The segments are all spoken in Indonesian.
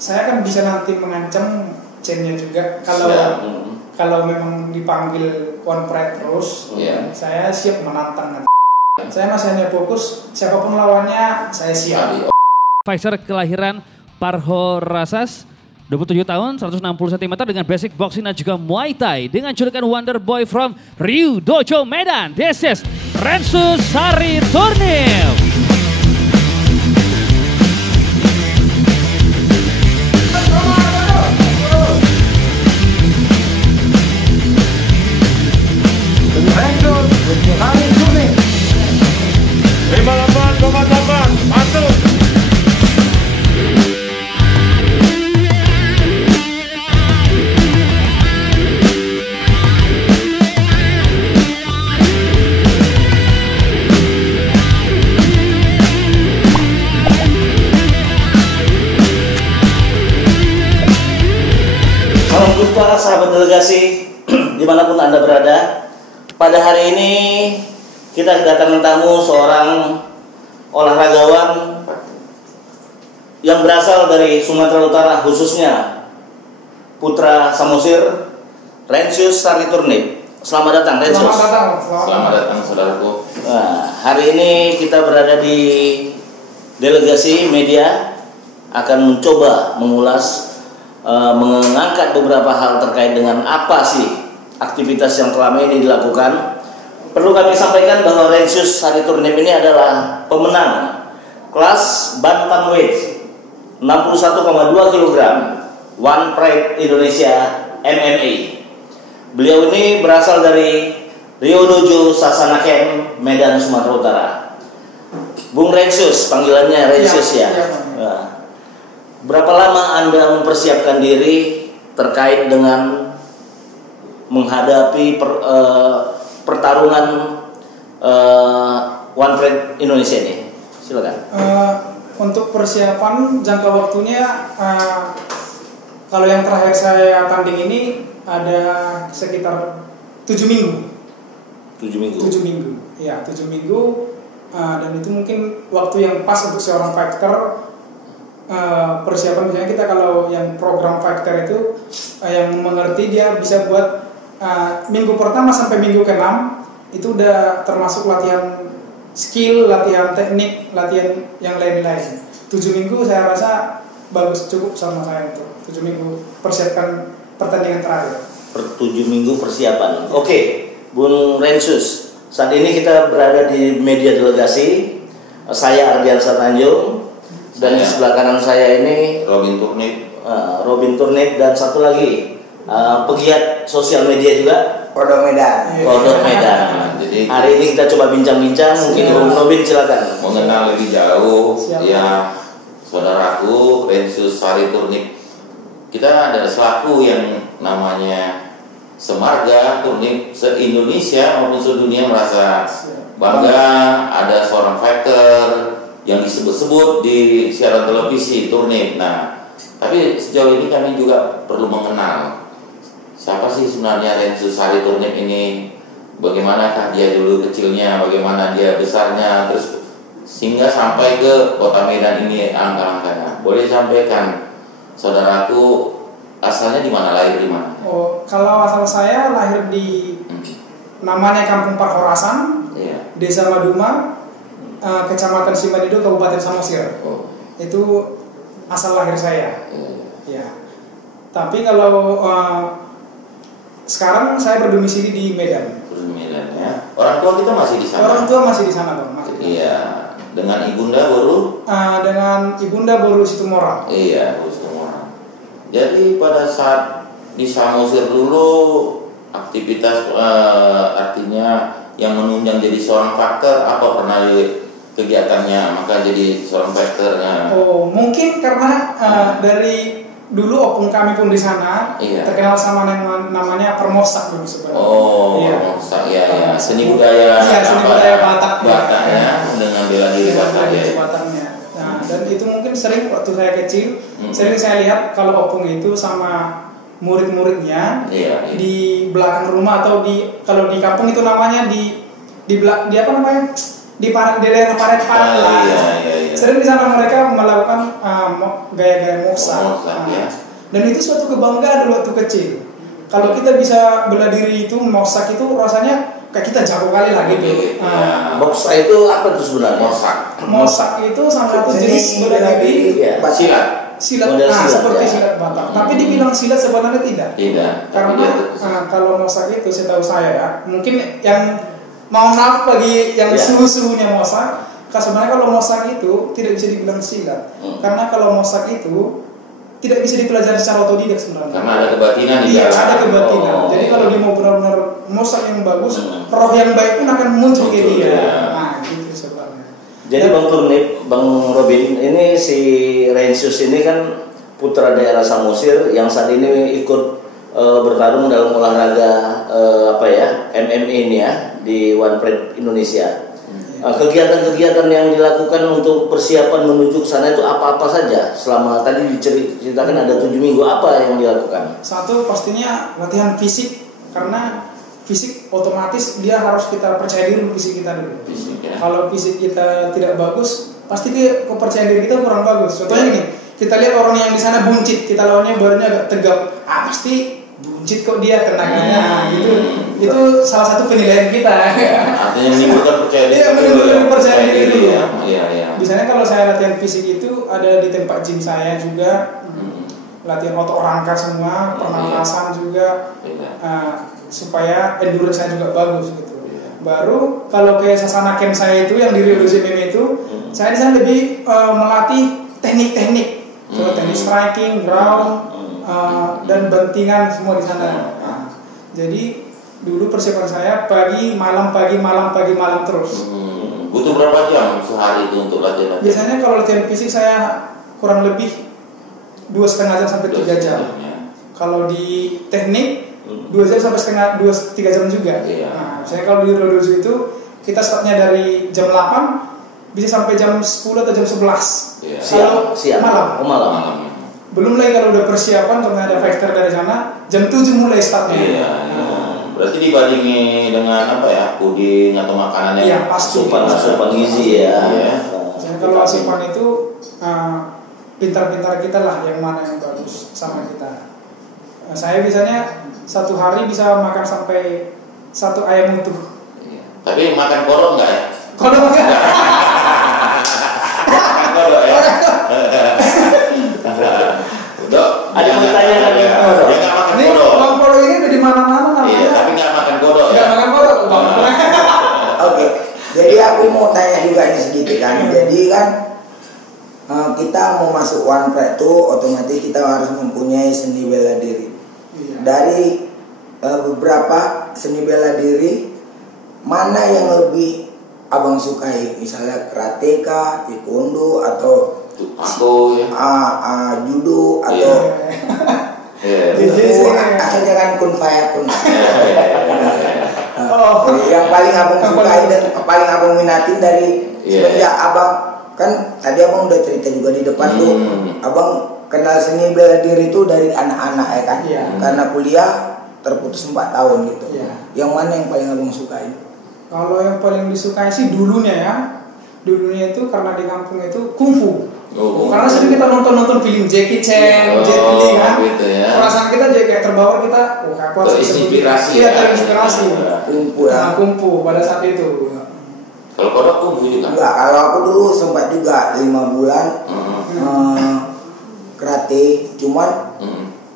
saya kan bisa nanti mengancam chainnya juga kalau memang dipanggil One Pride terus, saya siap menantang nanti. Saya masih hanya fokus siapapun lawannya, saya siap. Fighter kelahiran Parho Rasas, 27 tahun, 160 cm dengan basic boxing dan juga Muay Thai dengan julukan Wonder Boy from Ryu Dojo Medan. This is Rensus Sari Turnip. Masuk. Halo para sahabat delegasi dimanapun Anda berada. Pada hari ini kita kedatangan tamu seorang olahragawan yang berasal dari Sumatera Utara, khususnya Putra Samosir, Rensus Sari Turnip. Selamat datang Rensus. Selamat datang saudaraku. Nah, hari ini kita berada di delegasi media akan mencoba mengulas, mengangkat beberapa hal terkait dengan apa sih aktivitas yang selama ini dilakukan. Perlu kami sampaikan bahwa Rensus Sari Turnip ini adalah pemenang kelas bantamweight 61,2 kg One Pride Indonesia MMA. Beliau ini berasal dari Ryu Dojo Sasana Camp, Medan, Sumatera Utara. Bung Rensus, panggilannya Rensus ya. Nah, berapa lama Anda mempersiapkan diri terkait dengan menghadapi pertarungan One Pride Indonesia ini? Silakan. Untuk persiapan jangka waktunya, kalau yang terakhir saya tanding ini ada sekitar 7 minggu. 7 minggu. 7 minggu. Ya, 7 minggu. Dan itu mungkin waktu yang pas untuk seorang fighter. Persiapan misalnya kita kalau yang program fighter itu yang mengerti, dia bisa buat minggu pertama sampai minggu ke-6 itu udah termasuk latihan skill, latihan teknik, latihan yang lain-lain. 7 minggu saya rasa bagus, cukup sama saya itu. 7 minggu persiapkan pertandingan terakhir. 7 minggu persiapan. Oke, Bung Rensus. Saat ini kita berada di media delegasi. Saya Ardiansa Tanjung dan di sebelah kanan saya ini Robin Turnip. Robin Turnip dan satu lagi pegiat sosial media juga, Kodok Medan. Kodok Medan. Jadi hari ini kita coba bincang-bincang. Mungkin Bung Robin silakan. mengenal lebih jauh ya saudaraku Rensus Sari Turnip. Kita ada selaku yang namanya semarga Turnip se-Indonesia maupun sedunia merasa bangga ada seorang fighter yang disebut-sebut di siaran televisi Turnip. Nah, tapi sejauh ini kami juga perlu mengenal siapa sih sebenarnya Rensus Sari Turnip ini, bagaimanakah dia dulu kecilnya, bagaimana dia besarnya, terus sehingga sampai ke kota Medan ini angka-angkanya. Boleh sampaikan saudaraku asalnya di mana, lahir di mana? Oh, kalau asal saya lahir di namanya Kampung Parhorasan, Desa Maduma, Kecamatan Simanido, Kabupaten Samosir. Itu asal lahir saya. Ya. Tapi kalau sekarang saya berdomisili di Medan. Medan ya. Orang tua kita masih di sana. Orang tua masih di sana, Bang. Iya. Dengan ibunda baru? Dengan ibunda baru Situmorang. Iya, baru Situmorang. Jadi pada saat di Samosir dulu aktivitas artinya yang menunjang jadi seorang fighter apa pernah kegiatannya maka jadi seorang fighternya? Oh, mungkin karena dari dulu opung kami pun di sana terkenal sama namanya permosak dulu sebenarnya. Oh, permosak ya. Seni budaya. Iya, seni budaya Batak. Bataknya dengan bela diri Bataknya. Nah, dan itu mungkin sering waktu saya kecil, sering saya lihat kalau opung itu sama murid-muridnya di belakang rumah atau kalau di kampung itu namanya di apa namanya? Di daerah paret-paret lah. Sering di sana mereka melakukan gaya-gaya moksa. Ya. Dan itu suatu kebanggaan dulu waktu kecil. Kalau kita bisa bela diri itu, moksak itu rasanya kayak kita jago kali lah gitu. Moksa itu apa tuh sebenarnya? Moksak itu salah satu jenis bela diri Silat. Seperti silat Batak. Tapi dibilang silat sebenarnya tidak. Tidak. Karena kalau moksak itu setahu saya ya, mungkin yang maaf bagi yang suhu-suhunya moksak, sebenarnya kalau moksak itu tidak bisa dibilang silat. Karena kalau moksak itu tidak bisa dipelajari secara otodidak sebenarnya. Karena ada kebatinan di Iya, dalam. ada kebatinan. Jadi kalau dia mau benar-benar moksak yang bagus, roh yang baik pun akan muncul ke dia. Nah, gitu sebenarnya. Jadi Bang Turnip, Bang Robin, ini si Rensius ini kan putra daerah Samosir yang saat ini ikut bertarung dalam olahraga MMA ini ya di One Pride Indonesia. Kegiatan-kegiatan yang dilakukan untuk persiapan menuju ke sana itu apa-apa saja? Selama tadi diceritakan ada 7 minggu, apa yang dilakukan? Satu pastinya latihan fisik, karena fisik otomatis dia harus kita percaya diri fisik kita dulu. Kalau fisik kita tidak bagus, pasti kepercayaan diri kita kurang bagus. Contohnya gini, kita lihat orang yang di sana buncit, kita lawannya badannya agak tegap, pasti buncit kok dia tenaganya, gitu. Itu salah satu penilaian kita. Artinya menimbulkan percaya diri. Iya, menimbulkan percaya diri dulu. Iya. Biasanya kalau saya latihan fisik itu ada di tempat gym saya juga, latihan otot rangka semua, pernapasan juga, supaya endurance saya juga bagus gitu. Baru kalau ke sasana camp saya itu yang di Rio de Janeiro itu, saya di sana lebih melatih teknik-teknik, teknik striking, ground, dan bentingan semua di sana. Jadi dulu persiapan saya pagi malam terus. Butuh berapa jam sehari itu untuk latihan? Biasanya kalau latihan fisik saya kurang lebih 2,5 jam sampai 3 jam. Kalau di teknik 2 jam sampai 3 jam juga. Nah, misalnya kalau di Rodojo itu kita startnya dari jam 8 bisa sampai jam 10 atau jam 11. Kalau malam. Malam. Belum lagi kalau udah persiapan, karena ada fighter dari sana, jam 7 mulai startnya. Berarti dibandingi dengan puding atau makanan yang asupan gizi ya. Misalnya kalau asupan itu pintar-pintar kita lah yang mana yang bagus sama kita. Saya biasanya satu hari bisa makan sampai 1 ayam utuh. Tapi makan kodok nggak ya? Kodok nggak? Makan kodok ya? Dok, ada yang bertanya kan? Dia nggak makan kodok. Bang kodok ini udah di mana-mana namanya. Iya, tapi nggak makan kodok. Nggak makan kodok. Oke, jadi aku mau tanya juga nih sedikit kan. Jadi kan kita mau masuk One Pride itu otomatis kita harus mempunyai seni bela diri. Dari beberapa seni bela diri, mana yang lebih abang sukai? Misalnya karateka, taekwondo, atau judo, atau akhirnya kan kun fayakun. Yang paling abang sukai dan paling abang minatin dari semenjak abang, kan tadi abang udah cerita juga di depan tuh, abang kenal seni bela diri itu dari anak-anak ya kan, karena kuliah terputus 4 tahun gitu. Yang mana yang paling abang sukai? Kalau yang paling disukai sih dulunya itu karena di kampung itu kungfu. Karena sering kita nonton film Jackie Chan, Jet Li kan, gitu ya. perasaan kita jadi kayak terbawa, kita apa terinspirasi. Terinspirasi. Kungfu ya. Kungfu pada saat itu. Kalau kodok kungfu juga? Enggak, kalau aku dulu sempat juga 5 bulan karate, cuman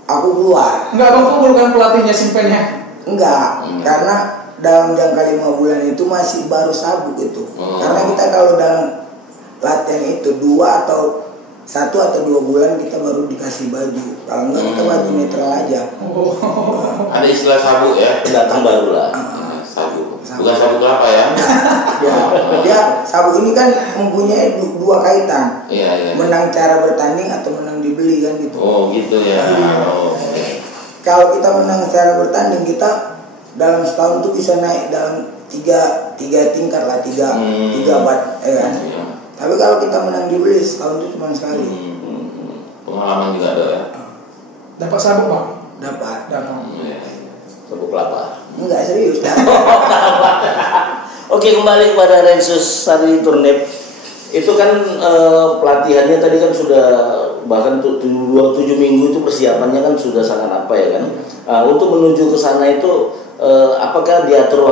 aku keluar. Enggak, Bang Pukul kan pelatihnya simpelnya? Enggak, karena dalam jangka 5 bulan itu masih baru sabuk itu. Karena kita kalau dalam latihan itu 1 atau 2 bulan kita baru dikasih baju. Kalau enggak kita baju netral aja. Ada istilah sabuk ya? Pendatang baru lah. Sabuk. Bukan sabuk kelapa ya? Dia sabuk ini kan mempunyai 2 kaitan. Menang cara bertanding atau menang dibeli kan gitu. Oh gitu ya. Kalau kita menang secara bertanding, kita dalam setahun itu bisa naik dalam 3 tingkat lah, 3 bat ya kan. Tapi kalau kita menang dibeli setahun itu cuma sekali. Pengalaman juga ada ya. Dapat sabuk Bang? Dapat. Sabuk kelapa. Enggak serius. Oke, kembali kepada Rensius Sari Turnip. Itu kan pelatihannya tadi kan sudah bahkan 7 minggu itu persiapannya kan sudah sangat apa ya kan. Untuk menuju ke sana itu apakah diatur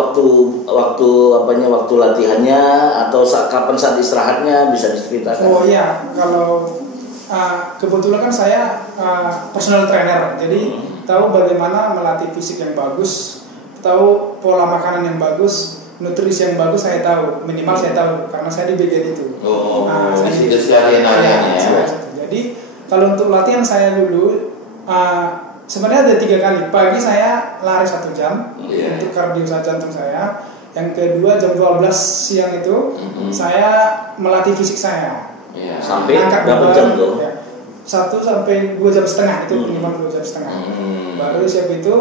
waktu latihannya atau kapan saat istirahatnya, bisa diceritakan? Oh iya, kalau kebetulan kan saya personal trainer, jadi tahu bagaimana melatih fisik yang bagus, tahu pola makanan yang bagus, nutrisi yang bagus saya tahu, minimal saya tahu karena saya di bagian itu. Di situ seharian ya. Jadi kalau untuk latihan saya dulu sebenarnya ada 3 kali. Pagi saya lari 1 jam untuk kardio jantung saya. Yang kedua jam 12 siang itu saya melatih fisik saya. Sampai berapa jam tuh? 1 sampai 2 jam setengah itu minimal 2 jam setengah. Baru siap itu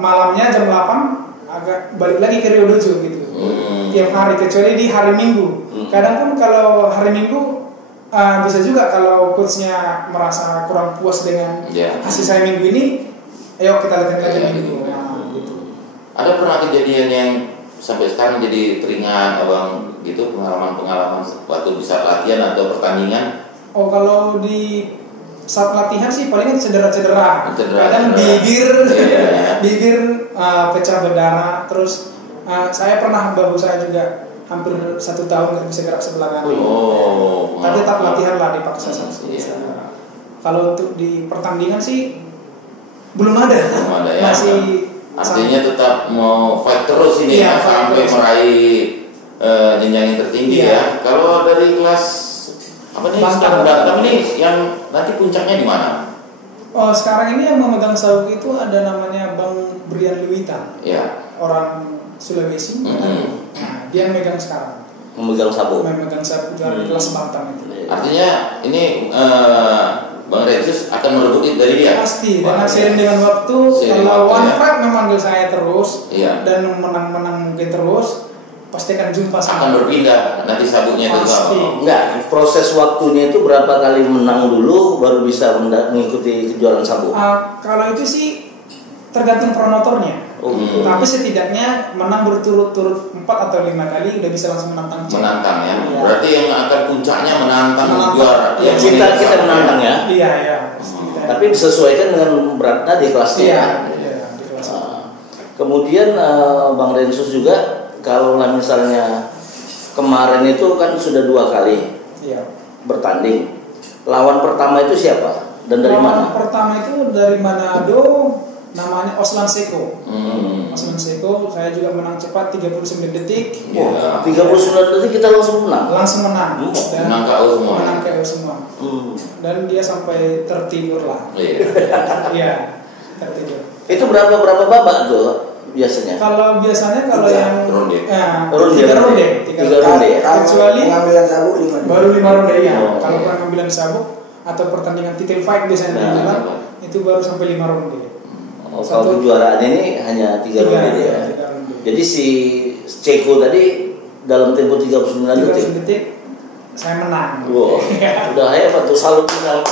malamnya jam 8 agak balik lagi ke Rio Dojo gitu. Tiap hari kecuali di hari Minggu. Kadang pun kalau hari Minggu bisa juga kalau coachnya merasa kurang puas dengan hasil saya minggu ini, ayo kita latihan lagi minggu. Gitu. Ada pernah kejadian yang sampai sekarang jadi teringat abang gitu, pengalaman waktu bisa latihan atau pertandingan? Oh kalau di saat latihan sih paling cedera-cedera. Kadang bibir pecah berdarah. Terus saya pernah bahu saya juga hampir 1 tahun nggak bisa gerak sebelah kanan. Tapi tetap latihan lah dipaksa sama. Kalau untuk di pertandingan sih belum ada ya. Masih artinya tetap mau fight terus ini sampai meraih jenjang yang tertinggi ya. Kalau dari kelas apa nih Bantam ini yang nanti puncaknya di mana? Oh sekarang ini yang memegang sabuk itu ada namanya Bang Brian Luwita. Orang Sulawesi. Nah, dia yang megang sekarang. Memegang sabuk juara di kelas Bantam itu. Artinya ini Bang Rensus akan merebut dari dia. Pasti. Dengan waktu kalau one track memanggil saya terus dan menang mungkin terus, pasti akan jumpa akan berpindah nanti sabuknya itu. Enggak, proses waktunya itu berapa kali menang dulu baru bisa mengikuti kejuaraan sabuk? Kalau itu sih tergantung promotornya. Tapi setidaknya menang berturut-turut 4 atau 5 kali udah bisa langsung menantang. Menantang ya. Berarti yang akan puncaknya menantang juara. Kita menantang ya. Iya. Tapi disesuaikan dengan beratnya di kelasnya. Iya, di kelas. Kemudian Bang Rensus juga kalau misalnya kemarin itu kan sudah 2 kali bertanding. Lawan pertama itu siapa dan dari mana? Lawan pertama itu dari Manado, namanya Oslan Seko. Oslan Seko, saya juga menang cepat 39 detik. 39 detik kita langsung menang. Dan menang KO semua. Menang KO semua. Dan dia sampai tertidur lah. Tertidur. Itu berapa babak tuh? Biasanya? Kalau yang ronde. 3 ronde. Kecuali pengambilan sabuk 5 baru 5 ronde ya. Kalau pengambilan sabuk atau pertandingan title fight biasanya itu baru sampai 5 ronde. Kalau kejuaraannya ini hanya 3 ronde ya. Jadi si Ceko tadi dalam tempo 39 detik saya menang. Udah hebat tuh, salut final.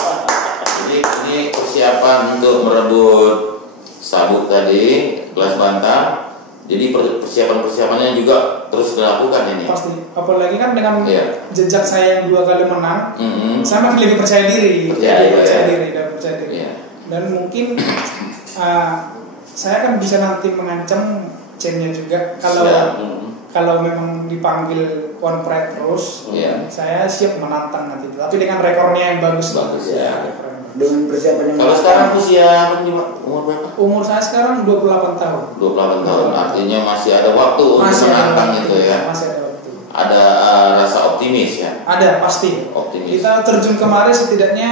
Jadi ini persiapan untuk merebut sabuk tadi kelas bantam. Jadi persiapannya juga terus dilakukan ini. Pasti. Apalagi kan dengan jejak saya yang 2 kali menang, saya makin lebih percaya diri. Percaya diri. Dan mungkin saya kan bisa nanti mengancam chainnya juga kalau memang dipanggil one pride terus, saya siap menantang nanti. Tapi dengan rekornya yang bagus. Dengan persiapan yang kalau sekarang usia umur berapa? Umur saya sekarang 28 tahun. 28 tahun, artinya masih ada waktu untuk menantang itu ya. Masih ada waktu. Ada rasa optimis ya? Ada, pasti. Optimis. Kita terjun kemarin setidaknya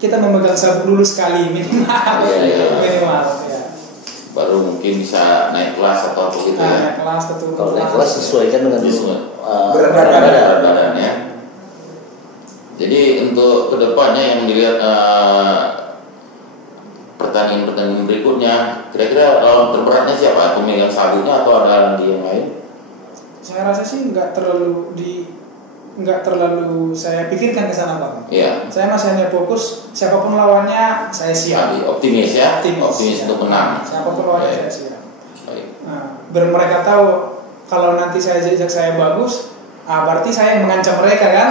kita memegang sabuk dulu sekali minimal. Minimal. baru mungkin bisa naik kelas atau apa gitu ya. Naik kelas atau kalau naik kelas sesuaikan dengan berat badan ya. Jadi untuk kedepannya yang dilihat pertandingan berikutnya, kira-kira lawan terberatnya siapa? Pemegang sabuknya atau ada lagi yang lain? Saya rasa sih nggak terlalu saya pikirkan ke sana, Bang. Iya. Saya masih hanya fokus siapapun lawannya saya siap. Optimis ya. Optimis untuk menang. Siapapun lawannya saya siap. Nah, biar mereka tahu kalau nanti saya jejak saya bagus, berarti saya yang mengancam mereka kan?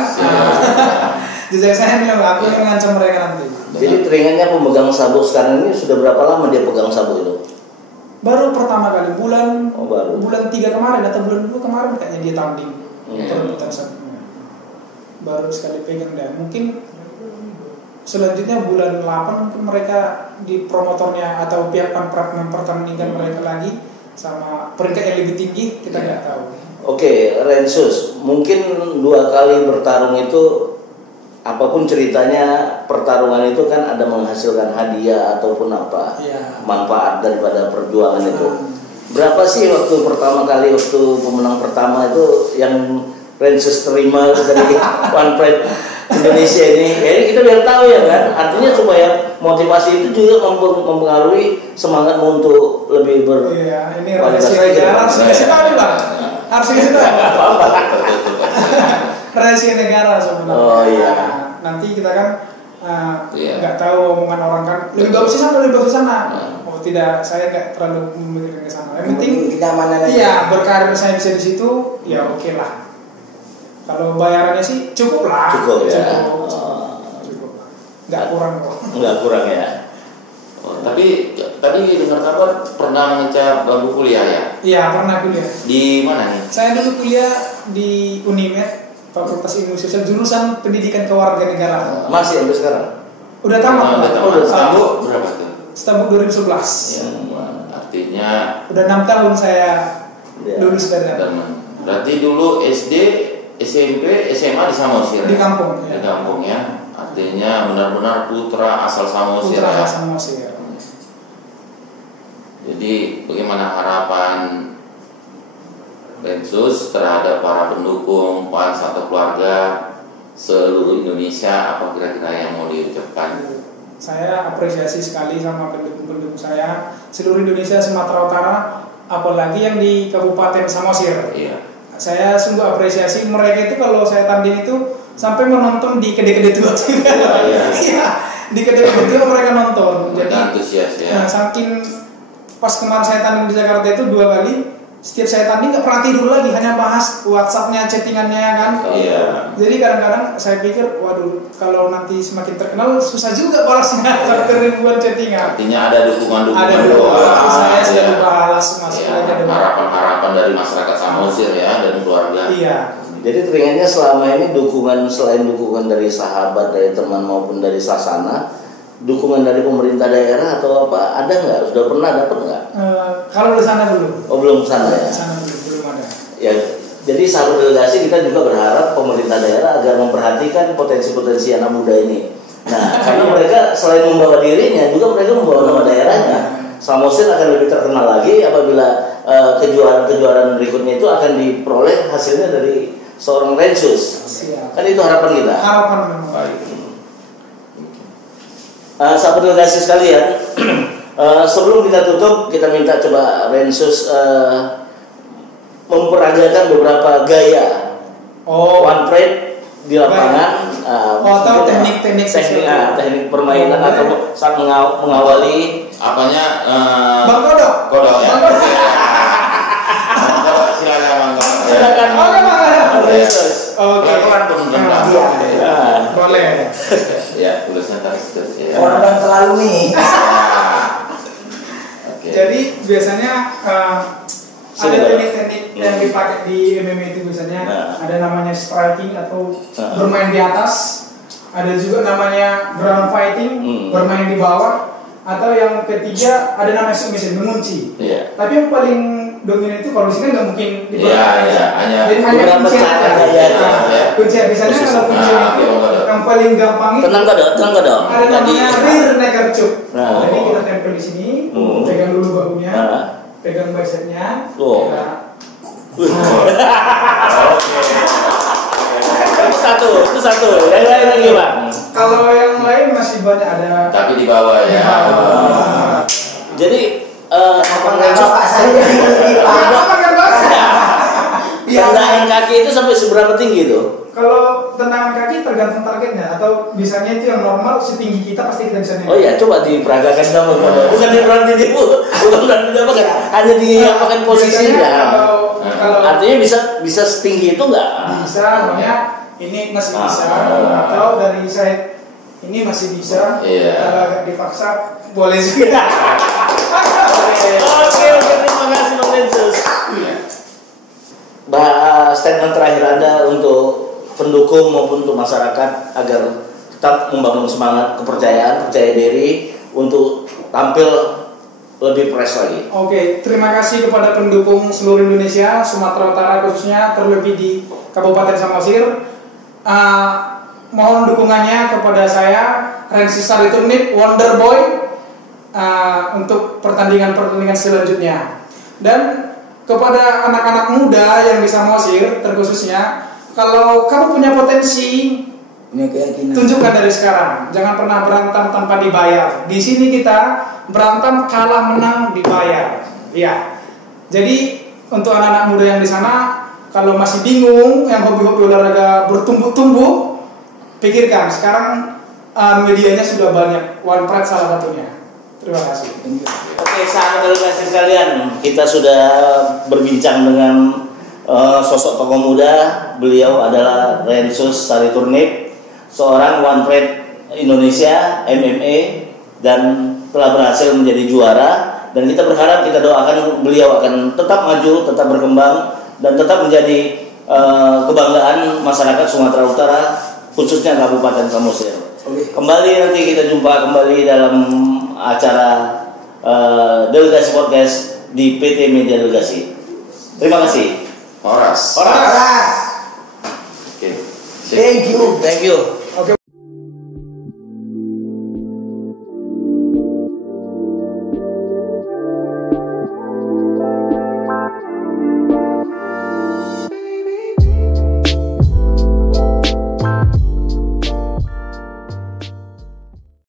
Jadi saya bilang aku yang mengancam mereka nanti. Jadi teringatnya pemegang sabuk sekarang ini sudah berapa lama dia pegang sabuk itu? Baru pertama kali bulan baru. bulan 3 kemarin atau bulan 2 kemarin kayaknya dia tanding perebutan sabuknya. Baru sekali pegang dan mungkin selanjutnya bulan 8 mungkin mereka di promotornya atau pihak Pemprov mempertandingkan mereka lagi sama peringkat yang lebih tinggi, kita nggak tahu. Oke, Rensus, mungkin 2 kali bertarung itu apapun ceritanya, pertarungan itu kan ada menghasilkan hadiah ataupun apa manfaat daripada perjuangan itu. Berapa sih waktu pertama kali, waktu pemenang pertama itu yang Rensus terima dari One Pride Indonesia ini? Jadi kita biar tahu ya kan, artinya supaya motivasi itu juga mempengaruhi semangatmu untuk lebih ini rahasia kasih tahu Bang. Harus kasih tahu. Rahasia negara sebenarnya. Oh iya. Nanti kita kan nggak tahu omongan orang kan lebih bagus di sana. Oh tidak, saya nggak terlalu memikirkan ke sana. Yang penting berkarir saya bisa di situ, ya oke lah. Kalau bayarannya sih cukup lah. Cukup ya. Cukup. Nggak kurang kok. Nggak kurang ya. Tapi tadi dengar kabar pernah mengecap bangku kuliah ya? Iya, pernah kuliah. Di mana nih? Saya dulu kuliah di Unimed, Fakultas Ilmu Sosial, jurusan Pendidikan Kewarganegaraan. Masih sampai sekarang? Udah tamat. Stabuk berapa tuh? Stabuk 2011. Ya, artinya udah 6 tahun saya lulus dari Berarti dulu SD, SMP, SMA di Samosir. Di kampung. Di kampung ya. Artinya benar-benar putra asal Samosir. Putra asal Samosir. Jadi bagaimana harapan Rensus terhadap para pendukung, fans atau keluarga seluruh Indonesia, apa kira-kira yang mau diucapkan? Saya apresiasi sekali sama pendukung-pendukung saya seluruh Indonesia, Sumatera Utara, apalagi yang di Kabupaten Samosir. Iya. Saya sungguh apresiasi mereka itu kalau saya tanding itu sampai menonton di kedai-kedai tua. Iya, di kedai-kedai tua mereka nonton. Mereka jadi antusias ya. Saking pas kemarin saya tanding di Jakarta itu 2 kali, setiap saya tanding nggak pernah tidur lagi, hanya bahas WhatsApp-nya, chattingannya kan. Iya. Jadi kadang-kadang saya pikir, waduh, kalau nanti semakin terkenal susah juga balasnya sampai ribuan chattingan. Artinya ada dukungan-dukungan. Ada dukungan. Saya selalu balas masuk aja dengan harapan-harapan dari masyarakat Samosir ya dan keluarga. Iya. Jadi teringatnya selama ini dukungan, selain dukungan dari sahabat, dari teman maupun dari sasana, dukungan dari pemerintah daerah atau apa, ada nggak? Sudah pernah dapat nggak? Kalau di sana belum. Oh belum sana ya? Sana belum ada. Ya, jadi sahabat delegasi kita juga berharap pemerintah daerah agar memperhatikan potensi-potensi anak muda ini. Nah, karena mereka selain membawa dirinya, juga mereka membawa nama daerahnya. Samosir akan lebih terkenal lagi apabila kejuaraan-kejuaraan berikutnya itu akan diperoleh hasilnya dari seorang Rensus. Siap. Kan itu harapan kita. Harapan memang. Sahabat delegasi sekalian, sebelum kita tutup, kita minta coba Rensus memperagakan beberapa gaya One Pride di lapangan. Atau teknik permainan atau saat mengawali apanya? Bang Kodok. Kodok ya. Silakan. Silakan. Pelan-pelan pun boleh. Ya, tulisnya tadi ya. Korban selalu nih. Jadi biasanya ada teknik-teknik yang dipakai di MMA itu biasanya ada namanya striking atau bermain di atas, ada juga namanya ground fighting, bermain di bawah, atau yang ketiga ada namanya submission, mengunci. Tapi yang paling dominan itu kalau di sini nggak mungkin hanya jadi hanya kunci aja. Kunci biasanya kalau kunci itu yang paling gampang itu tenang gak dong? ada namanya rear naked choke. Jadi kita tempel di sini, pegang dulu bahunya, pegang bicepnya. Itu satu. Yang lain lagi Bang. Kalau yang lain masih banyak ada. Tapi di bawah ya. Jadi tendangan kaki itu sampai seberapa tinggi tuh? Kalau tendangan kaki tergantung targetnya, atau misalnya itu yang normal setinggi kita pasti kita bisa nembak. Oh iya, coba diperagakan sama bukan berarti dia bukan berarti apa kan? Hanya diapakan posisinya. Kalau kalau Artinya bisa setinggi itu nggak? bisa, namanya ini masih bisa, atau dari saya ini masih bisa. Iya. Kalau agak dipaksa boleh juga. Oke, terima kasih Bang Lensus. Statement terakhir Anda untuk pendukung maupun untuk masyarakat agar tetap membangun semangat kepercayaan, percaya diri untuk tampil lebih fresh lagi. Oke, terima kasih kepada pendukung seluruh Indonesia, Sumatera Utara khususnya, terlebih di Kabupaten Samosir. Mohon dukungannya kepada saya, Rensus Sariturnik, Wonder Boy, untuk pertandingan-pertandingan selanjutnya. Dan kepada anak-anak muda yang di Samosir, terkhususnya, kalau kamu punya potensi, tunjukkan dari sekarang. Jangan pernah berantem tanpa dibayar. Di sini kita berantem kalah menang dibayar. Ya. Jadi untuk anak-anak muda yang di sana, kalau masih bingung, yang hobi-hobi olahraga bertumbuh-tumbuh, pikirkan. Sekarang medianya sudah banyak. One Pride salah satunya. Terima kasih. Oke, sahabat delegasi sekalian, kita sudah berbincang dengan sosok tokoh muda. Beliau adalah Rensus Sariturnik, seorang One Pride Indonesia MMA, dan telah berhasil menjadi juara. Dan kita berharap, kita doakan beliau akan tetap maju, tetap berkembang, dan tetap menjadi kebanggaan masyarakat Sumatera Utara, khususnya Kabupaten Samosir. Kembali nanti kita jumpa kembali dalam acara Delegasi Podcast di PT Media Delegasi. Terima kasih. Horas. Horas. Oke. Thank you. Thank you.